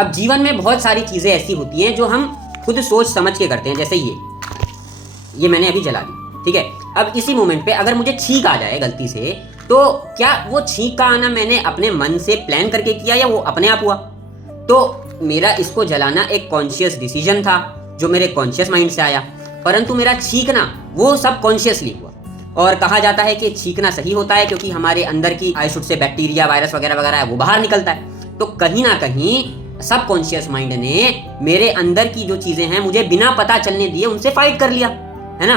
अब जीवन में बहुत सारी चीज़ें ऐसी होती हैं जो हम खुद सोच समझ के करते हैं, जैसे ये मैंने अभी जला दी, ठीक है। अब इसी मोमेंट पे अगर मुझे छींक आ जाए गलती से, तो क्या वो छींक का आना मैंने अपने मन से प्लान करके किया या वो अपने आप हुआ? तो मेरा इसको जलाना एक कॉन्शियस डिसीजन था जो मेरे कॉन्शियस माइंड से आया, परंतु मेरा छींकना वो सब कॉन्शियसली हुआ। और कहा जाता है कि छींकना सही होता है क्योंकि हमारे अंदर की I should say bacteria, virus वगैरह वगैरह है वो बाहर निकलता है। तो कहीं ना कहीं सब कॉन्शियस माइंड ने मेरे अंदर की जो चीजें हैं मुझे बिना पता चलने दिए उनसे फाइट कर लिया, है ना।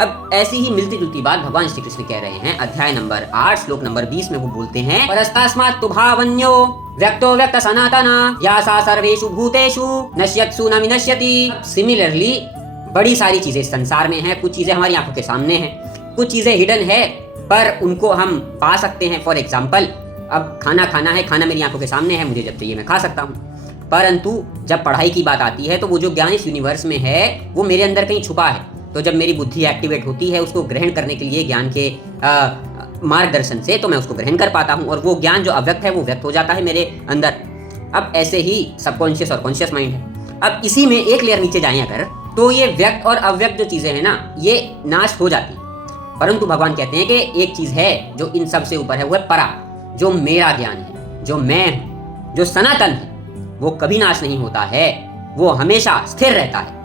अब ऐसी ही मिलती जुलती बात भगवान श्री कृष्ण कह रहे हैं अध्याय नंबर 8 श्लोक नंबर 20 में। वो बोलते हैं परस्तास्मात् तु भावन्यो व्यक्तो व्यक्त सनातना या सा सर्वेषु भूतेषु नश्यत्सु न विनश्यति। सिमिलरली बड़ी सारी चीजें इस संसार में हैं, कुछ चीजें हमारी आंखों के सामने हैं, कुछ चीजें हिडन है पर उनको हम पा सकते हैं। फॉर एग्जाम्पल, अब खाना है, खाना मेरी आंखों के सामने है, मुझे जब चाहिए मैं खा सकता हूँ। परंतु जब पढ़ाई की बात आती है तो वो जो ज्ञान इस यूनिवर्स में है वो मेरे अंदर कहीं छुपा है। तो जब मेरी बुद्धि एक्टिवेट होती है उसको ग्रहण करने के लिए ज्ञान के मार्गदर्शन से, तो मैं उसको ग्रहण कर पाता हूँ और वो ज्ञान जो अव्यक्त है वो व्यक्त हो जाता है मेरे अंदर। अब ऐसे ही सबकॉन्शियस और कॉन्शियस माइंड है। अब इसी में एक लेयर नीचे जाएं अगर, तो ये व्यक्त और अव्यक्त जो चीजें हैं ना ये नाश हो जाती है। परंतु भगवान कहते हैं कि एक चीज है जो इन सब से ऊपर है, वो है परा, जो मेरा ज्ञान है, जो मैं हूं, जो सनातन है, वो कभी नाश नहीं होता है, वो हमेशा स्थिर रहता है।